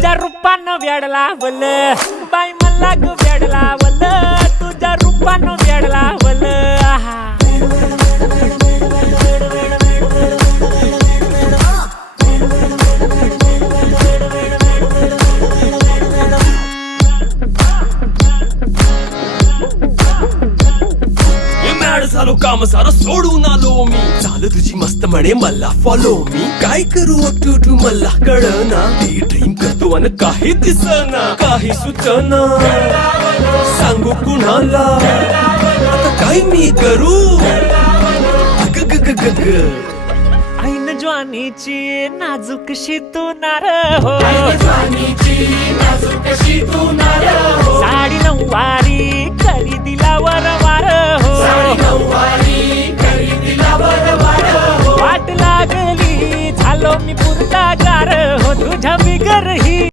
तुझ्या रूपानं वेड लावलं बाई मला ग वेड लावलं तुझ्या रूपानं वेड लावलं आहा झालो काम सारं सोडून आलो मी चाल तुझी मस्त म्हणे मला फॉलो मी काय करू अटू मला कळना ड्रीम करतो आणि काही दिसना काही सुचना सांगू कुणाला आता काय मी करू ऐन ज्वानीची नाजूकशी तू नार हो साडी नऊवारी करी दिला वरवार हो वाट लागली झालो मी पुरता गार हो तुझ्या बिगर ही